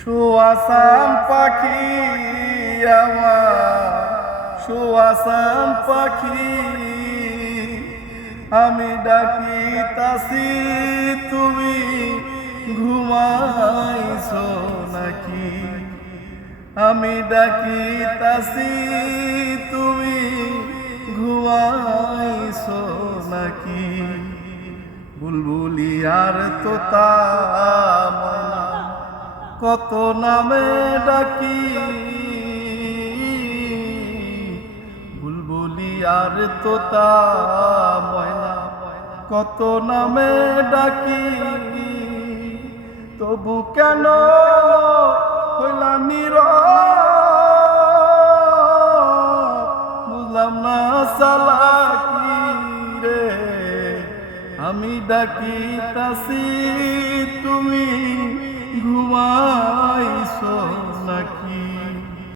সুয়াসাম পাখি আমার, সুয়াসাম পাখি, আমি ডাকি তাসি তুমি ঘুমাইছ নাকি? আমি ডাকি তাসি তুমি ঘুমাইছ নাকি? বুলবুলি আর তোতা ময়না কত নামে ডাকি। বুলবুলি আর তোতা ময়না কত নামে ডাকি। তবু কেন হইলা নির? বুঝলাম না সালাকি রে। আমি ডাকি তাসি তোমায় সোনাকি